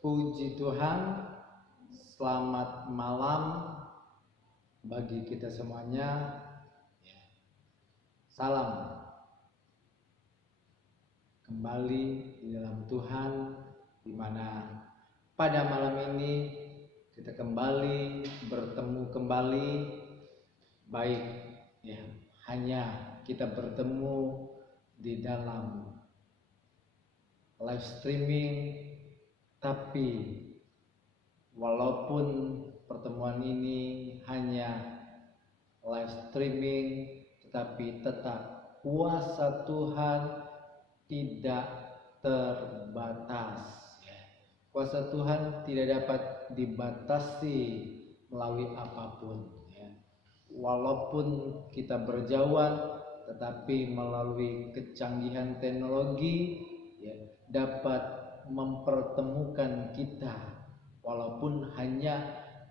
Puji Tuhan, selamat malam bagi kita semuanya. Salam kembali di dalam Tuhan, di mana pada malam ini kita kembali bertemu kembali, baik ya, hanya kita bertemu di dalam live streaming. Tapi walaupun pertemuan ini hanya live streaming, tetapi tetap kuasa Tuhan tidak terbatas. Kuasa Tuhan tidak dapat dibatasi melalui apapun. Walaupun kita berjauhan, tetapi melalui kecanggihan teknologi dapat mempertemukan kita, walaupun hanya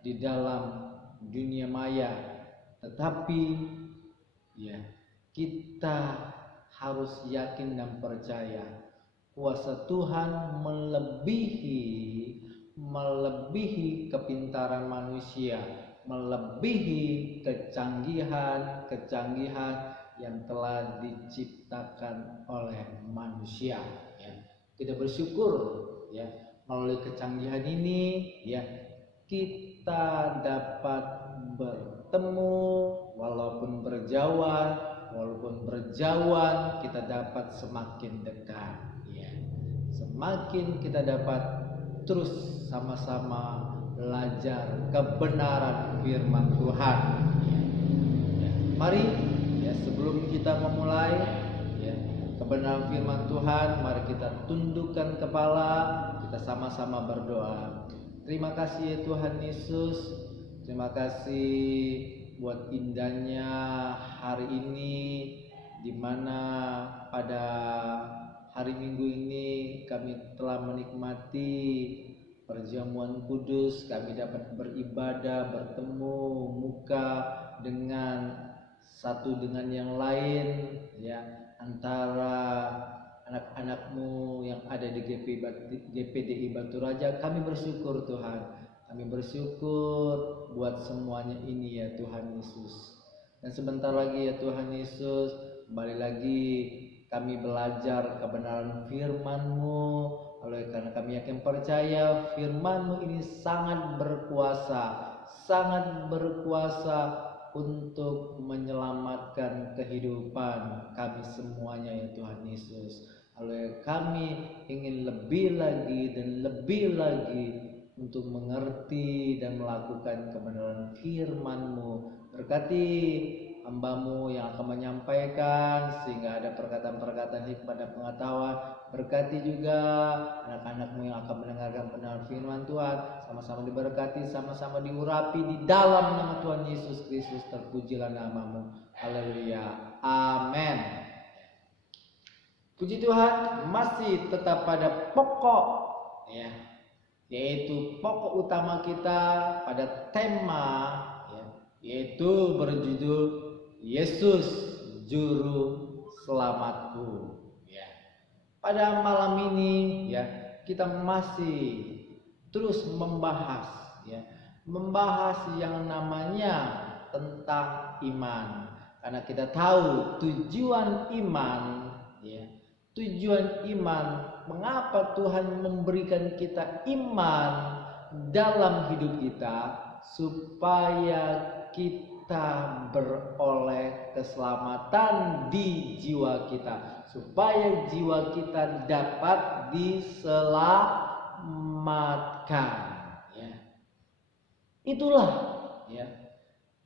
di dalam dunia maya, tetapi kita harus yakin dan percaya kuasa Tuhan melebihi kepintaran manusia, melebihi kecanggihan yang telah diciptakan oleh manusia. Kita bersyukur melalui kecanggihan ini kita dapat bertemu walaupun berjauhan kita dapat semakin dekat. Semakin kita dapat terus sama-sama belajar kebenaran firman Tuhan. Mari sebelum kita memulai kebenaran firman Tuhan, mari kita tundukkan kepala, kita sama-sama berdoa. Terima kasih ya Tuhan Yesus, terima kasih buat indahnya hari ini, di mana pada hari Minggu ini kami telah menikmati perjamuan kudus, kami dapat beribadah, bertemu muka dengan satu dengan yang lain antara anak-anak-Mu yang ada di GPDI Batu Raja. Kami bersyukur Tuhan, kami bersyukur buat semuanya ini ya Tuhan Yesus. Dan sebentar lagi ya Tuhan Yesus, kembali lagi kami belajar kebenaran firman-Mu. Oleh karena kami yakin percaya firman-Mu ini sangat berkuasa untuk menyelamatkan kehidupan kami semuanya ya Tuhan Yesus. Oleh kami ingin lebih lagi dan lebih lagi untuk mengerti dan melakukan kebenaran firman-Mu. Berkati hamba-Mu yang akan menyampaikan sehingga ada perkataan-perkataan hikmat dan pengetahuan. Berkati juga anak-anak-Mu yang akan mendengarkan kebenaran firman Tuhan. Sama-sama diberkati, sama-sama diurapi di dalam nama Tuhan Yesus Kristus. Terpujilah nama-Mu. Haleluya. Amin. Puji Tuhan, masih tetap pada pokok yaitu pokok utama kita pada tema yaitu berjudul Yesus Juru Selamatku. Pada malam ini kita masih terus membahas yang namanya tentang iman. Karena kita tahu tujuan iman, mengapa Tuhan memberikan kita iman dalam hidup kita, supaya kita beroleh keselamatan di jiwa kita, supaya jiwa kita dapat diselamatkan. Itulah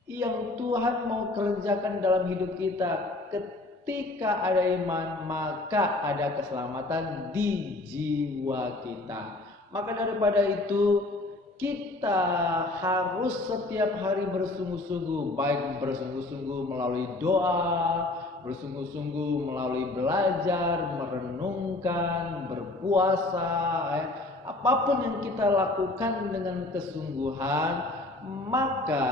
yang Tuhan mau kerjakan dalam hidup kita. Ketika ada iman, maka ada keselamatan di jiwa kita. Maka daripada itu, kita harus setiap hari bersungguh-sungguh, baik bersungguh-sungguh melalui doa, bersungguh-sungguh melalui belajar, merenungkan, berpuasa, apapun yang kita lakukan dengan kesungguhan, maka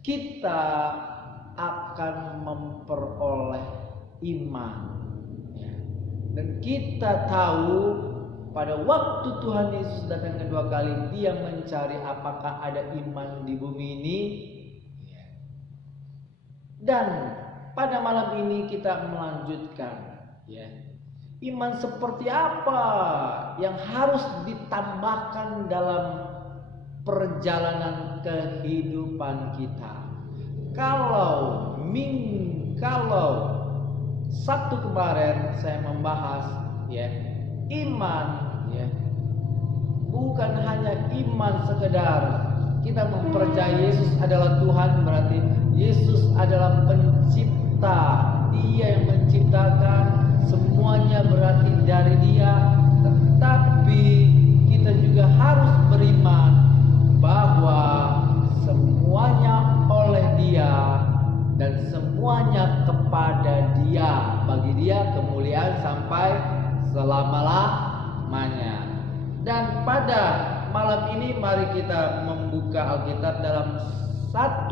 kita akan memperoleh iman. Dan kita tahu pada waktu Tuhan Yesus datang kedua kali, dia mencari apakah ada iman di bumi ini. Dan pada malam ini kita melanjutkan, ya, iman seperti apa yang harus ditambahkan dalam perjalanan kehidupan kita. Kalau Sabtu kemarin saya membahas, ya, iman, ya, bukan hanya iman sekedar kita mempercayai Yesus adalah Tuhan, berarti Yesus adalah pencipta, dia yang menciptakan semuanya, berarti dari dia. Tetapi kita juga harus beriman bahwa semuanya oleh dia dan semuanya kepada dia, bagi dia kemuliaan sampai selama-lamanya. Dan pada malam ini mari kita membuka Alkitab dalam 1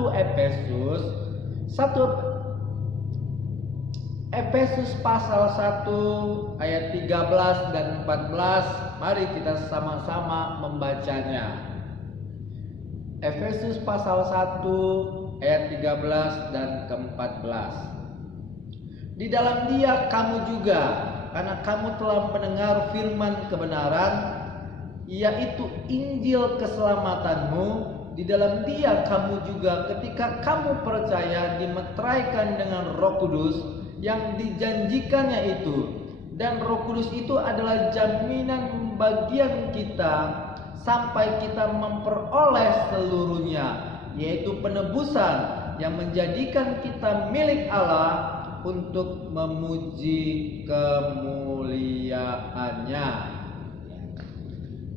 Efesus pasal 1 ayat 13 dan 14. Mari kita sama-sama membacanya. Efesus pasal 1 ayat 13 dan ke-14. Di dalam dia kamu juga, karena kamu telah mendengar firman kebenaran, yaitu Injil keselamatanmu. Di dalam dia kamu juga ketika kamu percaya dimeteraikan dengan Roh Kudus yang dijanjikannya itu. Dan Roh Kudus itu adalah jaminan bagian kita sampai kita memperoleh seluruhnya, yaitu penebusan yang menjadikan kita milik Allah untuk memuji kemuliaannya.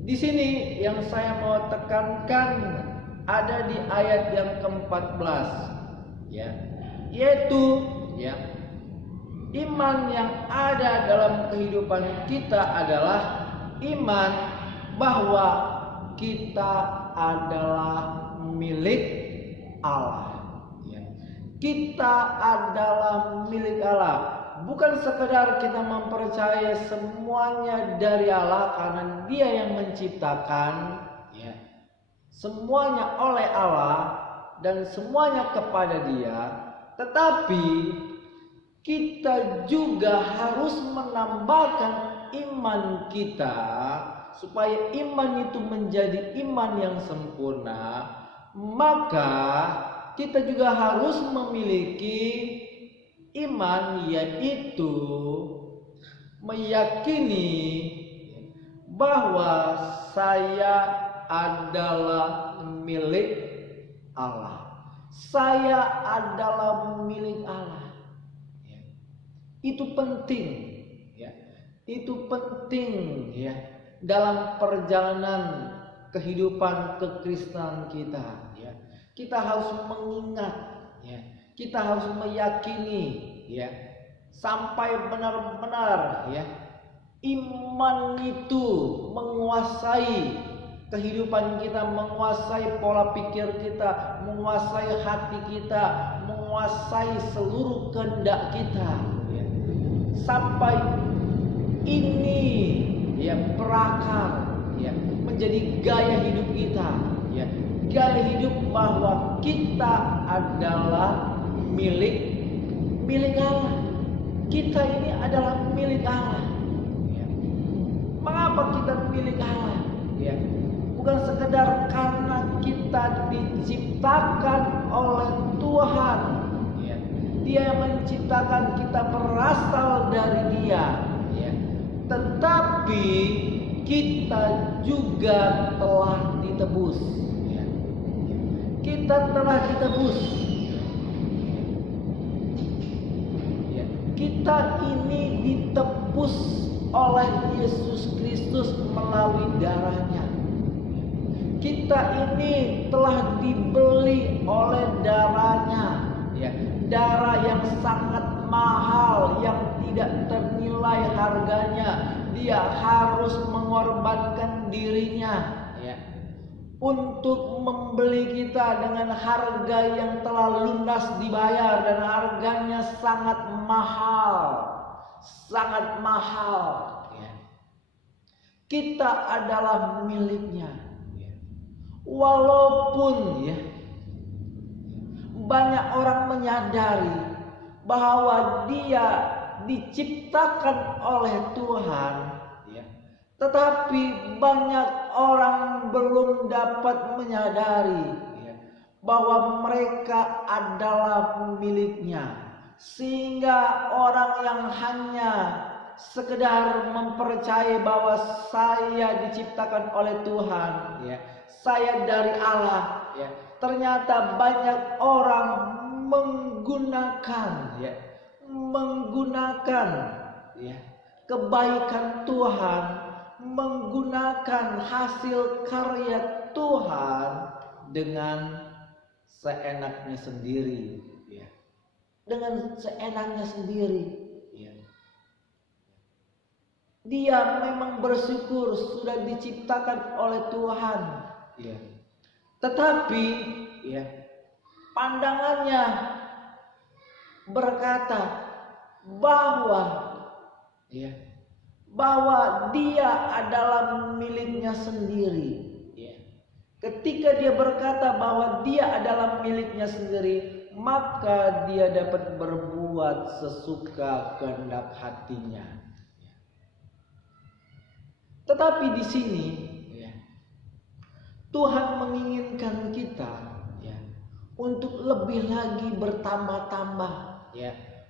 Di sini yang saya mau tekankan ada di ayat yang ke-14, ya, yaitu, ya, iman yang ada dalam kehidupan kita adalah iman bahwa kita adalah milik Allah. Ya. Kita adalah milik Allah. Bukan sekedar kita mempercayai semuanya dari Allah karena dia yang menciptakan, ya, semuanya oleh Allah dan semuanya kepada dia. Tetapi kita juga harus menambahkan iman kita supaya iman itu menjadi iman yang sempurna. Maka kita juga harus memiliki iman, yaitu meyakini bahwa saya adalah milik Allah. Saya adalah milik Allah. Itu penting, ya. Itu penting, ya, dalam perjalanan kehidupan kekristenan kita, ya. Kita harus mengingat, ya. Kita harus meyakini, ya, sampai benar-benar, ya, iman itu menguasai kehidupan kita, menguasai pola pikir kita, menguasai hati kita, menguasai seluruh kehendak kita, ya. Sampai ini, ya, berakar, ya, menjadi gaya hidup kita, ya, gaya hidup bahwa kita adalah milik Allah. Kita ini adalah milik Allah. Ya. Mengapa kita milik Allah? Ya. Bukan sekedar karena kita diciptakan oleh Tuhan. Ya. Dia yang menciptakan kita, berasal dari Dia. Ya. Tetapi kita juga telah ditebus. Ya. Kita telah ditebus. Kita ini ditebus oleh Yesus Kristus melalui darahnya. Kita ini telah dibeli oleh darahnya, ya, darah yang sangat mahal, yang tidak ternilai harganya. Dia harus mengorbankan dirinya, ya, untuk membeli kita dengan harga yang telah lunas dibayar, dan harganya sangat mahal, sangat mahal. Ya. kita adalah miliknya. Walaupun banyak orang menyadari bahwa dia diciptakan oleh Tuhan, tetapi banyak orang belum dapat menyadari bahwa mereka adalah miliknya. Sehingga orang yang hanya sekedar mempercayai bahwa saya diciptakan oleh Tuhan, saya dari Allah, ternyata banyak orang menggunakan kebaikan Tuhan, menggunakan hasil karya Tuhan dengan seenaknya sendiri, dengan seenaknya sendiri. Dia memang bersyukur sudah diciptakan oleh Tuhan, tetapi pandangannya berkata bahwa dia adalah miliknya sendiri. Ketika dia berkata bahwa dia adalah miliknya sendiri, maka dia dapat berbuat sesuka kehendak hatinya. Tetapi di sini Tuhan menginginkan kita untuk lebih lagi bertambah-tambah,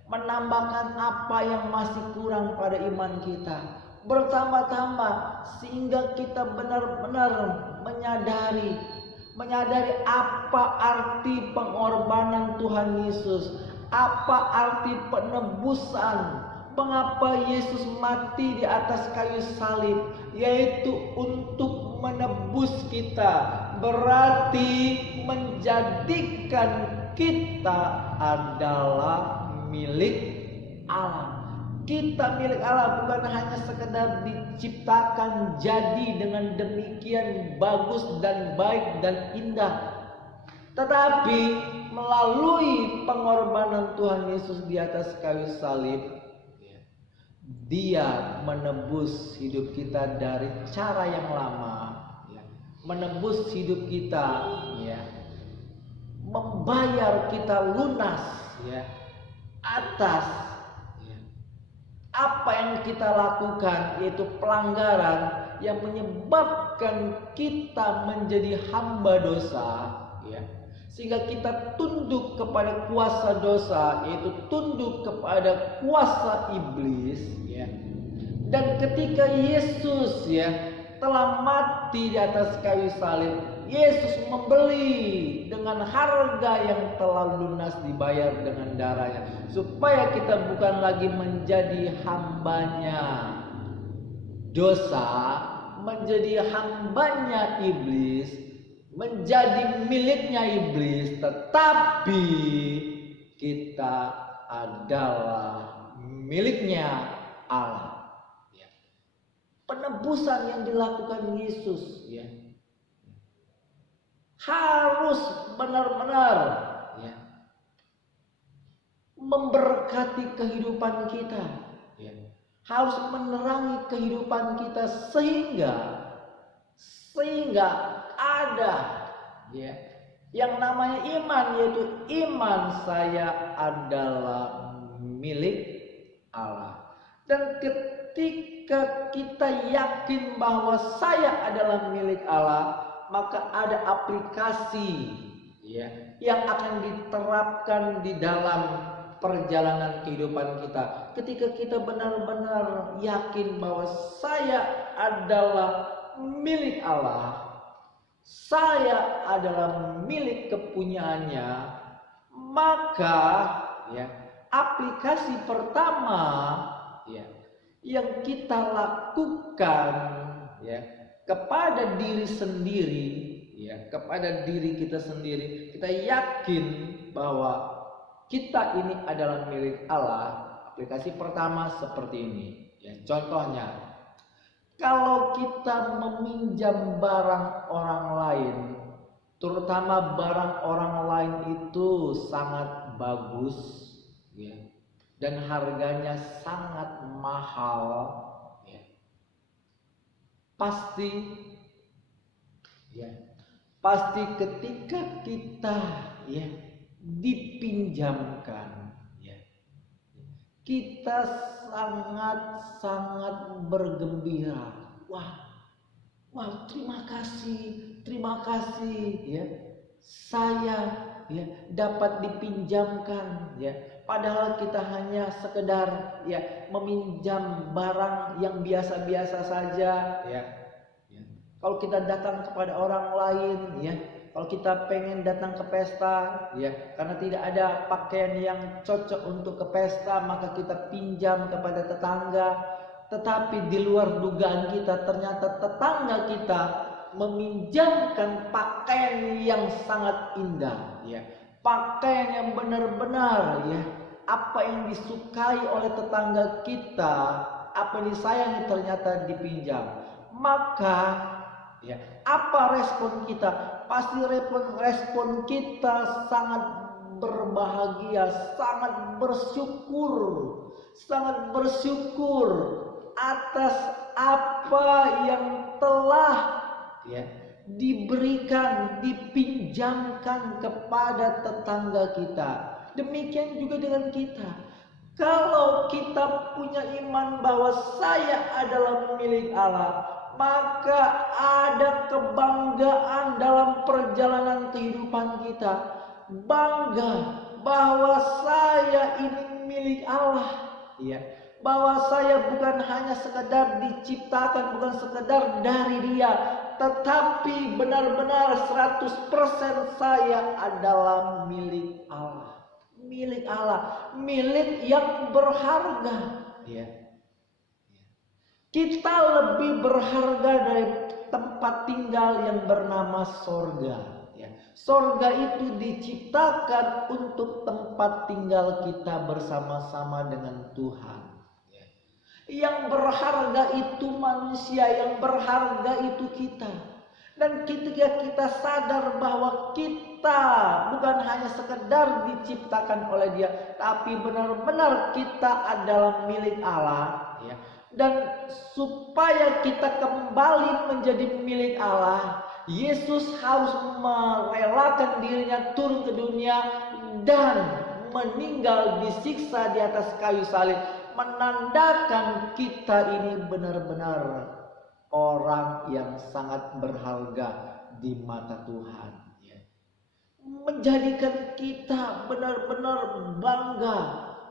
menambahkan apa yang masih kurang pada iman kita, bertambah-tambah sehingga kita benar-benar menyadari apa arti pengorbanan Tuhan Yesus, apa arti penebusan, mengapa Yesus mati di atas kayu salib, yaitu untuk menebus kita, berarti menjadikan kita adalah milik Allah. Kita milik Allah bukan hanya sekedar diciptakan jadi dengan demikian bagus dan baik dan indah, tetapi melalui pengorbanan Tuhan Yesus di atas kayu salib, Dia menebus hidup kita dari cara yang lama, menebus hidup kita, membayar kita lunas atas apa yang kita lakukan, yaitu pelanggaran yang menyebabkan kita menjadi hamba dosa, sehingga kita tunduk kepada kuasa dosa, yaitu tunduk kepada kuasa iblis, dan ketika Yesus telah mati di atas kayu salib, Yesus membeli dengan harga yang telah lunas dibayar dengan darahnya, supaya kita bukan lagi menjadi hambanya dosa, menjadi hambanya iblis, menjadi miliknya iblis, tetapi kita adalah miliknya Allah. Penebusan yang dilakukan Yesus harus benar-benar memberkati kehidupan kita, harus menerangi kehidupan kita sehingga ada yang namanya iman, yaitu iman saya adalah milik Allah. Dan ketika kita yakin bahwa saya adalah milik Allah, maka ada aplikasi yang akan diterapkan di dalam perjalanan kehidupan kita. Ketika kita benar-benar yakin bahwa saya adalah milik Allah, saya adalah milik kepunyaannya, maka aplikasi pertama yang kita lakukan kepada diri sendiri, kepada diri kita sendiri, kita yakin bahwa kita ini adalah milik Allah. Aplikasi pertama seperti ini, contohnya, kalau kita meminjam barang orang lain, terutama barang orang lain itu sangat bagus dan harganya sangat mahal, Pasti ya, pasti ketika kita ya dipinjamkan ya, kita sangat bergembira. Wah, terima kasih ya. Saya ya dapat dipinjamkan ya. Padahal kita hanya sekedar ya meminjam barang yang biasa-biasa saja ya. Kalau kita datang kepada orang lain ya, kalau kita pengen datang ke pesta ya, karena tidak ada pakaian yang cocok untuk ke pesta, maka kita pinjam kepada tetangga. Tetapi di luar dugaan kita, ternyata tetangga kita meminjamkan pakaian yang sangat indah ya, pakaian yang benar-benar ya, apa yang disukai oleh tetangga kita, apa yang disayangi ternyata dipinjam. Maka ya, apa respon kita? Pasti respon kita sangat berbahagia, sangat bersyukur atas apa yang telah ya diberikan, dipinjamkan kepada tetangga kita. Demikian juga dengan kita. Kalau kita punya iman bahwa saya adalah milik Allah, maka ada kebanggaan dalam perjalanan kehidupan kita. Bangga bahwa saya ini milik Allah ya. Bahwa saya bukan hanya sekedar diciptakan, bukan sekedar dari Dia, tetapi benar-benar 100% saya adalah milik Allah. Milik Allah, milik yang berharga ya. Kita lebih berharga dari tempat tinggal yang bernama sorga ya. Sorga itu diciptakan untuk tempat tinggal kita bersama-sama dengan Tuhan. Yang berharga itu manusia, yang berharga itu kita. Dan ketika kita sadar bahwa kita bukan hanya sekedar diciptakan oleh Dia, tapi benar-benar kita adalah milik Allah ya. Dan supaya kita kembali menjadi milik Allah, Yesus harus merelakan dirinya turun ke dunia dan meninggal disiksa di atas kayu salib, menandakan kita ini benar-benar orang yang sangat berharga di mata Tuhan ya. Menjadikan kita benar-benar bangga,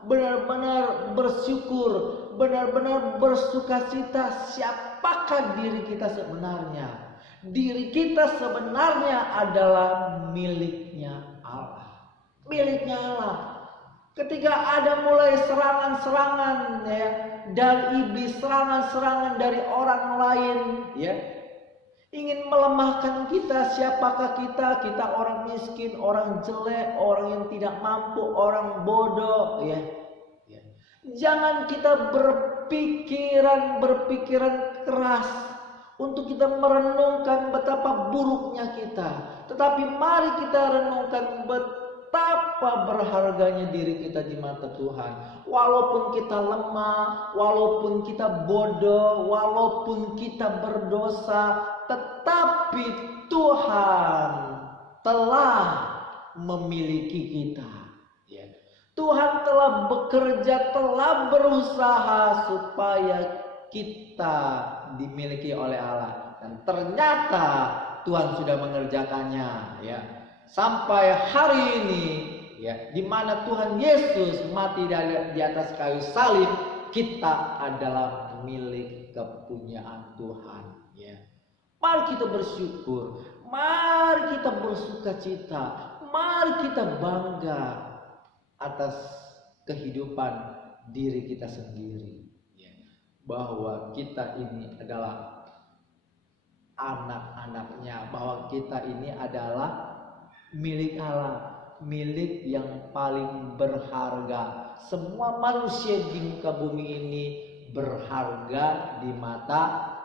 benar-benar bersyukur, benar-benar bersukacita. Siapakah diri kita sebenarnya? Diri kita sebenarnya adalah miliknya Allah. Miliknya Allah. Ketika ada mulai serangan-serangan ya dari iblis, serangan-serangan dari orang lain ya, ingin melemahkan kita. Siapakah kita? Kita orang miskin, orang jelek, orang yang tidak mampu, orang bodoh ya. Jangan kita berpikiran keras untuk kita merenungkan betapa buruknya kita, tetapi mari kita renungkan betapa berharganya diri kita di mata Tuhan. Walaupun kita lemah, walaupun kita bodoh, walaupun kita berdosa, tetapi Tuhan telah memiliki kita. Tuhan telah bekerja, telah berusaha supaya kita dimiliki oleh Allah. Dan ternyata Tuhan sudah mengerjakannya ya. Sampai hari ini ya, di mana Tuhan Yesus mati di atas kayu salib, kita adalah milik kepunyaan Tuhan ya. Mari kita bersyukur, mari kita bersukacita, mari kita bangga atas kehidupan diri kita sendiri ya. Bahwa kita ini adalah anak-anaknya, bahwa kita ini adalah milik Allah, milik yang paling berharga. Semua manusia di muka bumi ini berharga di mata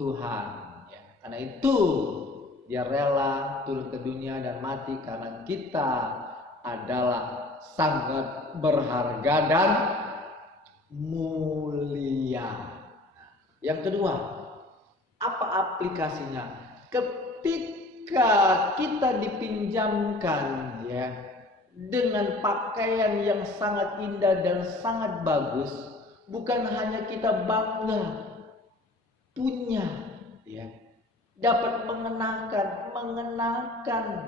Tuhan ya. Karena itu Dia rela turun ke dunia dan mati karena kita adalah sangat berharga dan mulia. Yang kedua, Apa aplikasinya? Ketika kita dipinjamkan ya dengan pakaian yang sangat indah dan sangat bagus, bukan hanya kita bangga punya ya, dapat mengenakan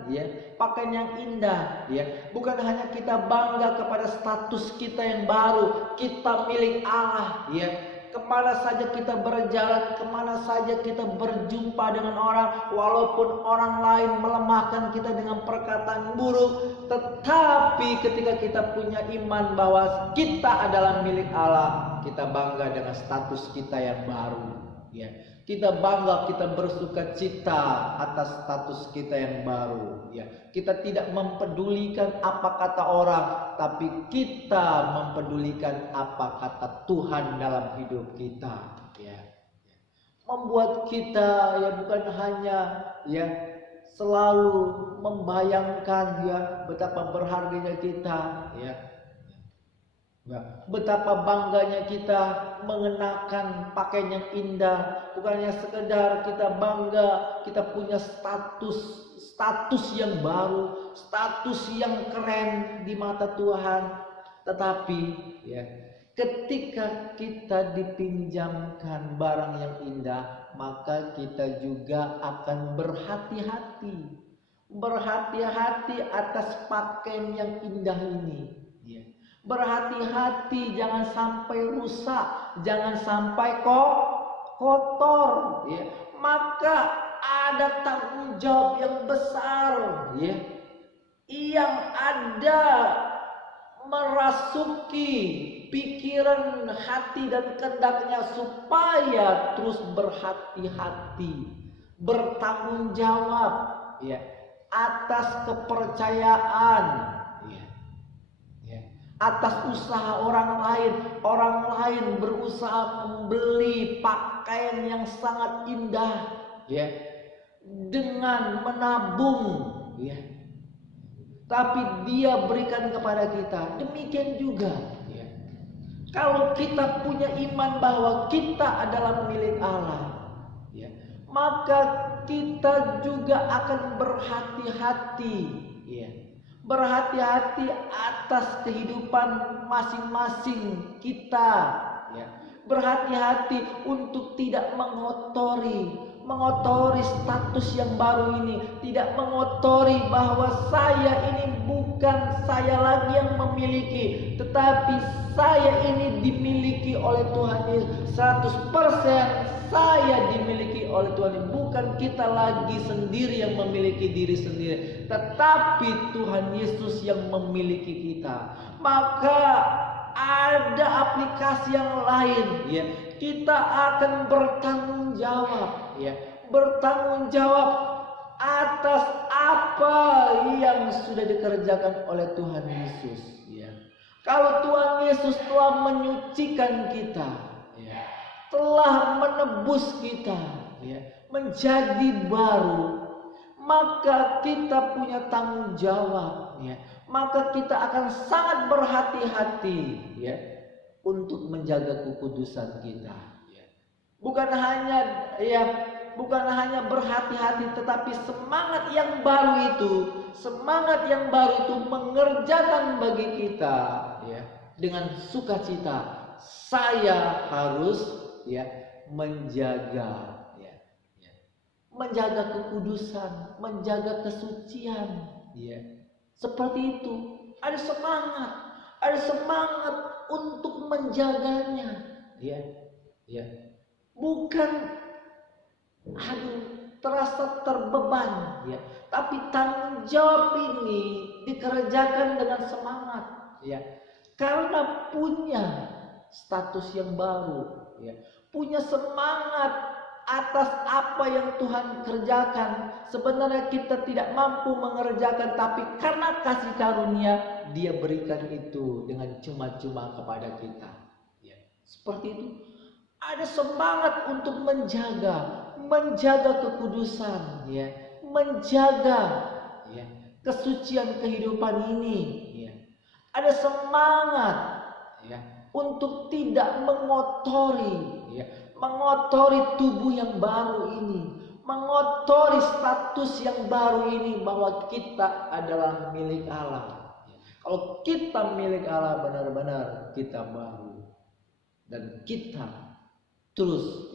ya pakaian yang indah ya, bukan hanya kita bangga kepada status kita yang baru, kita milik Allah ya. Kemana saja kita berjalan, kemana saja kita berjumpa dengan orang, walaupun orang lain melemahkan kita dengan perkataan buruk, tetapi ketika kita punya iman bahwa kita adalah milik Allah, kita bangga dengan status kita yang baru ya. Kita bangga, kita bersuka cita atas status kita yang baru ya. Kita tidak mempedulikan apa kata orang, tapi kita mempedulikan apa kata Tuhan dalam hidup kita ya. Membuat kita ya bukan hanya ya selalu membayangkan ya betapa berharganya kita ya. Betapa bangganya kita mengenakan pakaian yang indah, bukannya sekedar kita bangga kita punya status yang baru, status yang keren di mata Tuhan, tetapi ya ketika kita dipinjamkan barang yang indah, maka kita juga akan berhati-hati atas pakaian yang indah ini ya. Berhati-hati jangan sampai rusak, jangan sampai kotor ya. Maka ada tanggung jawab yang besar ya, yang ada merasuki pikiran, hati dan kehendaknya supaya terus berhati-hati, bertanggung jawab ya atas kepercayaan atas usaha orang lain berusaha membeli pakaian yang sangat indah ya dengan menabung ya, tapi dia berikan kepada kita. Demikian juga ya, kalau kita punya iman bahwa kita adalah milik Allah ya, maka kita juga akan berhati-hati ya, berhati-hati atas kehidupan masing-masing kita ya. Berhati-hati untuk tidak mengotori status yang baru ini, tidak mengotori bahwa saya ini bukan saya lagi yang memiliki, tetapi saya ini dimiliki oleh Tuhan Yesus 100%. Saya dimiliki oleh Tuhan. Bukan kita lagi sendiri yang memiliki diri sendiri, tetapi Tuhan Yesus yang memiliki kita. Maka ada aplikasi yang lain ya. Kita akan bertanggung jawab ya, bertanggung jawab atas apa yang sudah dikerjakan oleh Tuhan Yesus ya. Kalau Tuhan Yesus telah menyucikan kita ya, telah menebus kita ya, menjadi baru, maka kita punya tanggung jawab ya. Maka kita akan sangat berhati-hati ya untuk menjaga kekudusan kita ya. Bukan hanya berhati-hati, tetapi semangat yang baru itu mengerjakan bagi kita ya dengan sukacita. Saya harus ya menjaga kekudusan, menjaga kesucian ya. Seperti itu, ada semangat untuk menjaganya ya. Bukan terasa terbeban ya, tapi tanggung jawab ini dikerjakan dengan semangat ya. Karena punya status yang baru ya, punya semangat atas apa yang Tuhan kerjakan. Sebenarnya kita tidak mampu mengerjakan, tapi karena kasih karunia Dia berikan itu dengan cuma-cuma kepada kita ya. Seperti itu. Ada semangat untuk menjaga kekudusan ya, menjaga ya kesucian kehidupan ini ya. Ada semangat ya untuk tidak mengotori ya, mengotori tubuh yang baru ini, mengotori status yang baru ini bahwa kita adalah milik Allah. Kalau kita milik Allah, benar-benar kita baru dan kita terus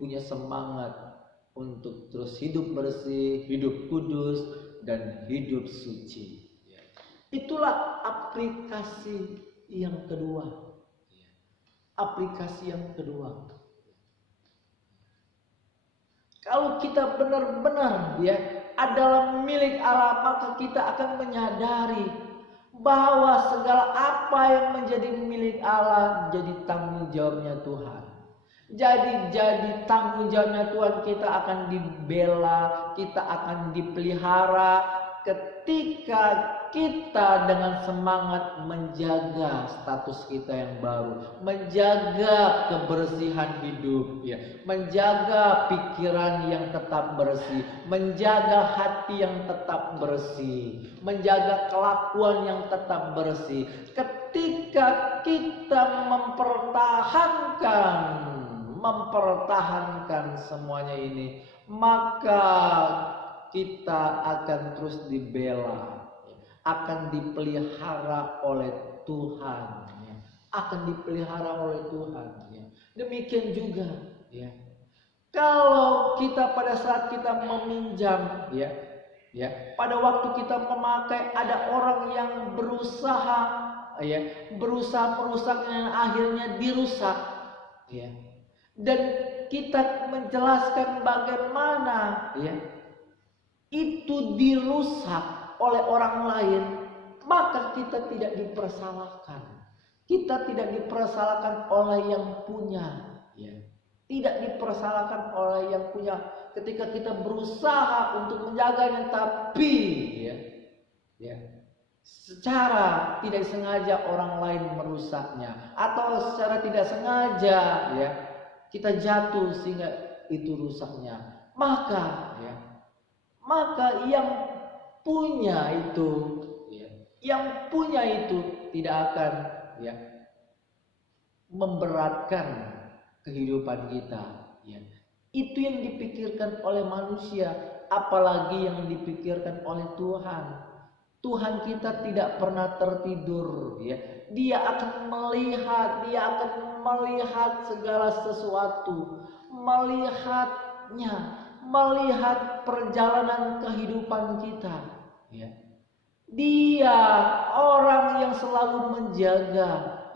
punya semangat untuk terus hidup bersih, hidup kudus, dan hidup suci. Itulah aplikasi yang kedua. Aplikasi yang kedua. Kalau kita benar-benar adalah milik Allah, maka kita akan menyadari bahwa segala apa yang menjadi milik Allah jadi tanggung jawabnya Tuhan. Jadi tanggung jawabnya Tuhan, kita akan dibela, kita akan dipelihara ketika kita dengan semangat menjaga status kita yang baru, menjaga kebersihan hidup, menjaga pikiran yang tetap bersih, menjaga hati yang tetap bersih, menjaga kelakuan yang tetap bersih. Ketika kita mempertahankan semuanya ini, maka kita akan terus dibela, akan dipelihara oleh Tuhan, akan dipelihara oleh Tuhan. Demikian juga, kalau kita pada saat kita meminjam, pada waktu kita memakai, ada orang yang berusaha merusak yang akhirnya dirusak, dan kita menjelaskan bagaimana itu dirusak oleh orang lain, maka kita tidak dipersalahkan. Kita tidak dipersalahkan oleh yang punya, tidak dipersalahkan oleh yang punya. Ketika kita berusaha untuk menjaganya, tapi secara tidak sengaja orang lain merusaknya, atau secara tidak sengaja kita jatuh sehingga itu rusaknya, maka yang punya itu tidak akan memberatkan kehidupan kita. Itu yang dipikirkan oleh manusia, apalagi yang dipikirkan oleh Tuhan. Tuhan kita tidak pernah tertidur, Dia akan melihat segala sesuatu, melihat perjalanan kehidupan kita. Dia orang yang selalu menjaga,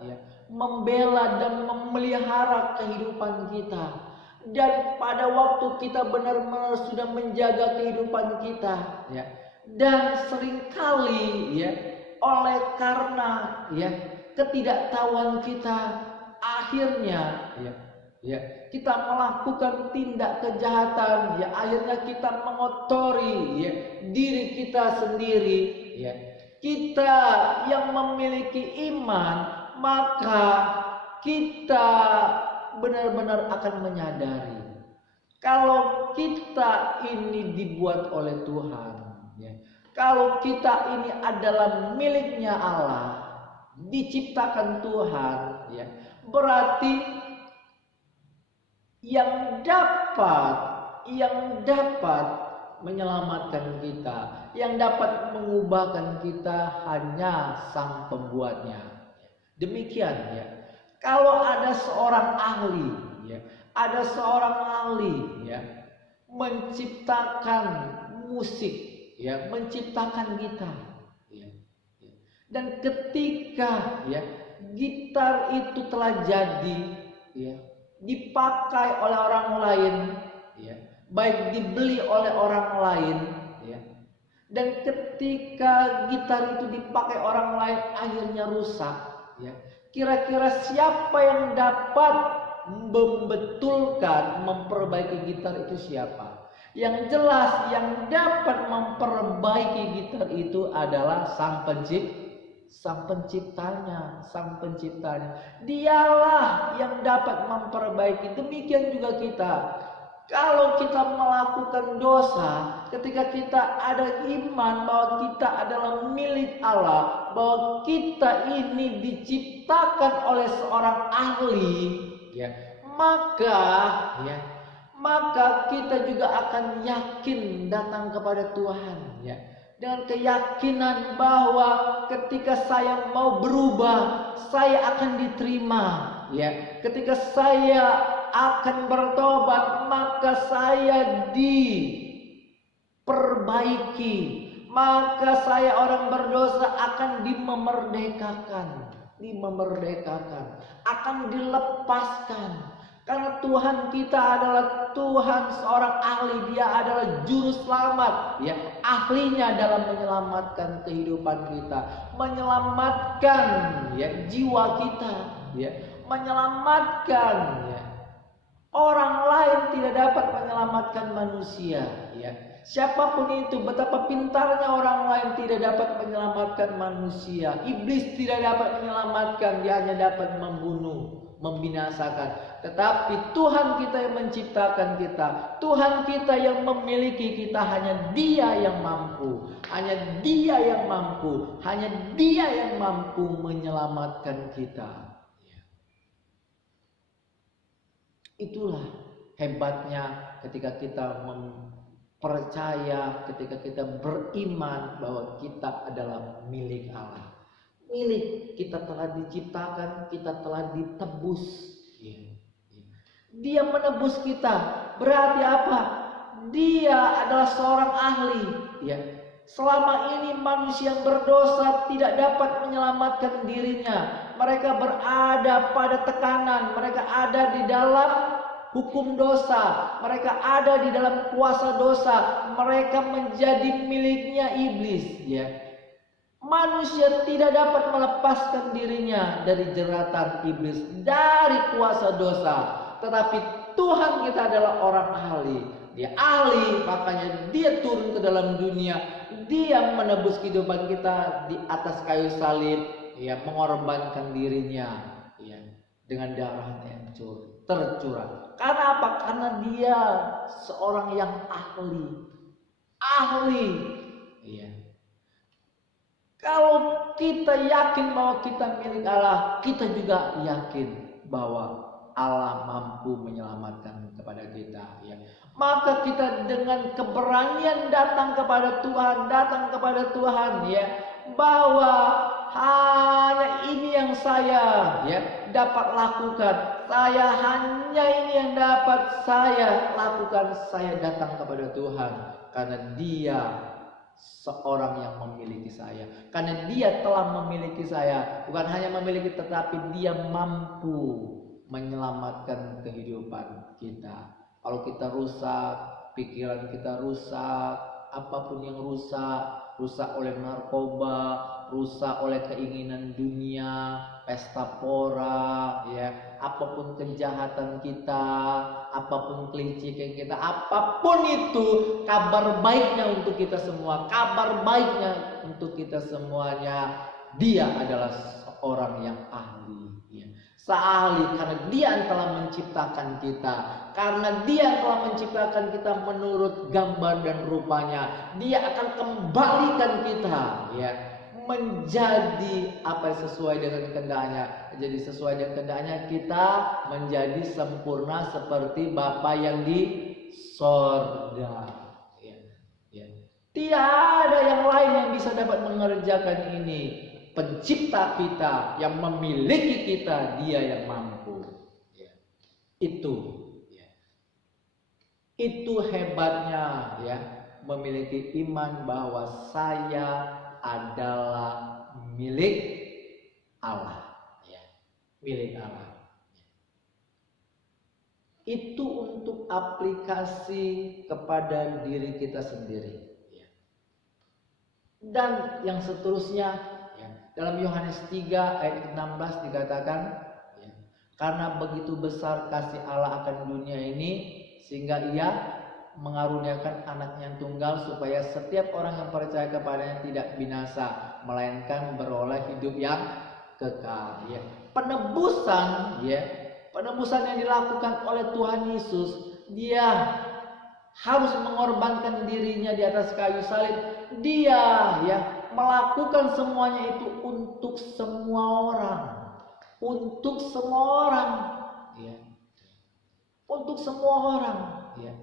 membela dan memelihara kehidupan kita. Dan pada waktu kita benar-benar sudah menjaga kehidupan kita, dan seringkali oleh karena ketidaktahuan kita, akhirnya kita melakukan tindak kejahatan, akhirnya kita mengotori diri kita sendiri. Kita yang memiliki iman, maka kita benar-benar akan menyadari kalau kita ini dibuat oleh Tuhan, kalau kita ini adalah miliknya Allah, diciptakan Tuhan, berarti yang dapat menyelamatkan kita, yang dapat mengubahkan kita hanya Sang Pembuatnya. Demikian kalau ada seorang ahli, menciptakan musik, menciptakan gitar, dan ketika gitar itu telah jadi, dipakai oleh orang lain, baik dibeli oleh orang lain, dan ketika gitar itu dipakai orang lain akhirnya rusak, kira-kira siapa yang dapat memperbaiki gitar itu siapa? Yang jelas yang dapat memperbaiki gitar itu adalah sang penciptanya. Dialah yang dapat memperbaiki. Demikian juga kita. Kalau kita melakukan dosa, ketika kita ada iman bahwa kita adalah milik Allah, bahwa kita ini diciptakan oleh seorang ahli, maka ya, maka kita juga akan yakin datang kepada Tuhan ya, dengan keyakinan bahwa ketika saya mau berubah, saya akan diterima ya. Ketika saya akan bertobat, maka saya diperbaiki, maka saya orang berdosa akan dimerdekakan, akan dilepaskan. Karena Tuhan kita adalah Tuhan seorang ahli, Dia adalah juru selamat ya, ahlinya dalam menyelamatkan kehidupan kita, menyelamatkan ya jiwa kita ya, menyelamatkan ya. Orang lain tidak dapat menyelamatkan manusia ya. Siapapun itu, betapa pintarnya orang lain tidak dapat menyelamatkan manusia. Iblis tidak dapat menyelamatkan, dia hanya dapat membunuh, membinasakan. Tetapi Tuhan kita yang menciptakan kita, Tuhan kita yang memiliki kita, hanya Dia yang mampu, hanya Dia yang mampu, hanya Dia yang mampu menyelamatkan kita. Itulah hebatnya ketika kita percaya, ketika kita beriman bahwa kita adalah milik Allah. Milik, kita telah diciptakan, kita telah ditebus. Dia menebus kita. Berarti apa? Dia adalah seorang ahli. Ya. Selama ini manusia yang berdosa tidak dapat menyelamatkan dirinya. Mereka berada pada tekanan, mereka ada di dalam hukum dosa, mereka ada di dalam kuasa dosa, mereka menjadi miliknya iblis ya. Manusia tidak dapat melepaskan dirinya dari jeratan iblis, dari kuasa dosa. Tetapi Tuhan kita adalah orang ahli. Dia ahli, makanya Dia turun ke dalam dunia. Dia menebus kehidupan kita di atas kayu salib, ya, mengorbankan dirinya ya, dengan darahnya yang tercurah. Karena apa? Karena Dia seorang yang ahli. Ahli. Ya. Kalau kita yakin bahwa kita milik Allah, kita juga yakin bahwa Allah mampu menyelamatkan kepada kita ya. Maka kita dengan keberanian datang kepada Tuhan ya, bahwa hanya ini yang saya ya dapat lakukan. Hanya ini yang dapat saya lakukan. Saya datang kepada Tuhan karena Dia seorang yang memiliki saya. Karena Dia telah memiliki saya, bukan hanya memiliki, tetapi Dia mampu menyelamatkan kehidupan kita. Kalau kita rusak, pikiran kita rusak, apapun yang rusak oleh narkoba, rusak oleh keinginan dunia, pesta pora, ya, apapun kejahatan kita, apapun kelicikan kita, apapun itu, kabar baiknya untuk kita semua, kabar baiknya untuk kita semuanya, Dia adalah seorang yang ahli. Ya. Seahli karena Dia yang telah menciptakan kita. Karena Dia yang telah menciptakan kita menurut gambar dan rupanya, Dia akan kembalikan kita ya, menjadi apa yang sesuai dengan kehendaknya. Jadi sesuai dengan kehendaknya kita menjadi sempurna seperti Bapa yang di sorga ya. Ya. Tidak ada yang lain yang bisa dapat mengerjakan ini. Pencipta kita, yang memiliki kita, Dia yang mampu ya. Itu hebatnya ya, memiliki iman bahwa saya adalah milik Allah ya, milik Allah. Itu untuk aplikasi kepada diri kita sendiri ya. Dan yang seterusnya ya, dalam Yohanes 3 ayat 16 dikatakan ya, karena begitu besar kasih Allah akan dunia ini sehingga Ia mengaruniakan anaknya yang tunggal supaya setiap orang yang percaya kepadanya tidak binasa melainkan beroleh hidup yang kekal ya. Penebusan yang dilakukan oleh Tuhan Yesus, Dia harus mengorbankan dirinya di atas kayu salib. Dia ya melakukan semuanya itu untuk semua orang ya. untuk semua orang, ya.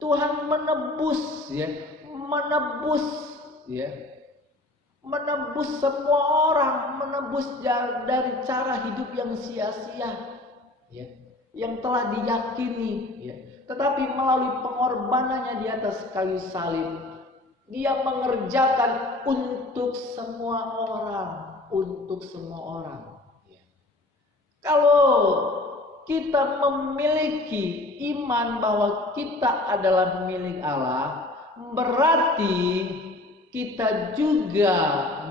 Tuhan menebus, ya, menebus, ya, menebus semua orang, menebus dari cara hidup yang sia-sia, ya, yang telah diyakini, ya. Tetapi melalui pengorbanannya di atas kayu salib, dia mengerjakan untuk semua orang, untuk semua orang. Ya. Kalau kita memiliki iman bahwa kita adalah milik Allah, berarti kita juga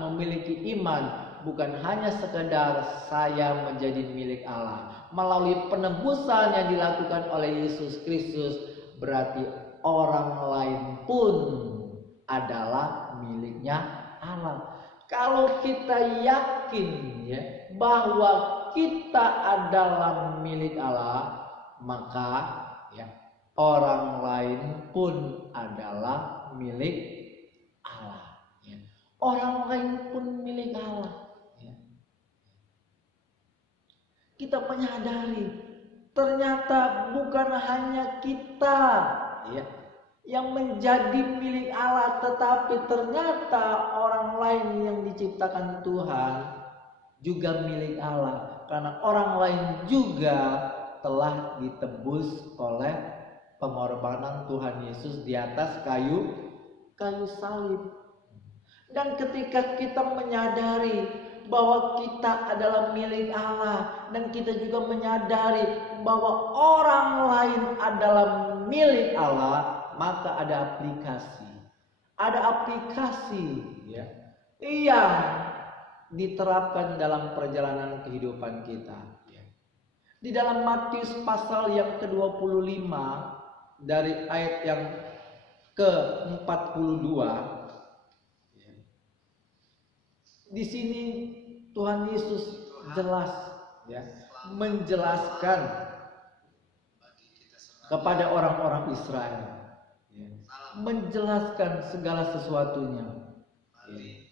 memiliki iman bukan hanya sekedar saya menjadi milik Allah. Melalui penebusan yang dilakukan oleh Yesus Kristus, berarti orang lain pun adalah miliknya Allah. Kalau kita yakin, ya, bahwa kita adalah milik Allah, maka, ya, orang lain pun adalah milik Allah, ya. Orang lain pun milik Allah, ya. Kita menyadari ternyata bukan hanya kita, ya, yang menjadi milik Allah, tetapi ternyata orang lain yang diciptakan Tuhan juga milik Allah, karena orang lain juga telah ditebus oleh pengorbanan Tuhan Yesus di atas kayu salib. Dan ketika kita menyadari bahwa kita adalah milik Allah, dan kita juga menyadari bahwa orang lain adalah milik Allah, maka ada aplikasi, ya, yang diterapkan dalam perjalanan kehidupan kita, ya. Di dalam Matius pasal yang ke-25 dari ayat yang ke-42, ya, di sini Tuhan Yesus jelas, ya, menjelaskan kepada orang-orang Israel, ya, menjelaskan segala sesuatunya, ya.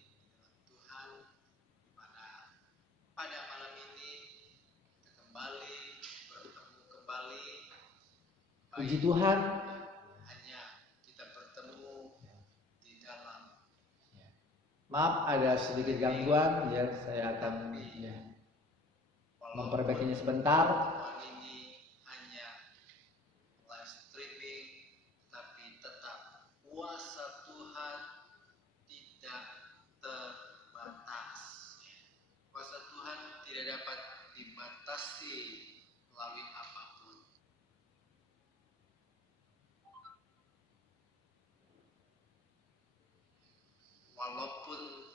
Puji Tuhan, hanya kita bertemu di dalam. Maaf ada sedikit gangguan, ya, saya akan, ya, memperbaikinya sebentar. Ini hanya live streaming, tapi tetap kuasa Tuhan tidak terbatas. Kuasa Tuhan tidak dapat dibatasi melalui apapun. Walaupun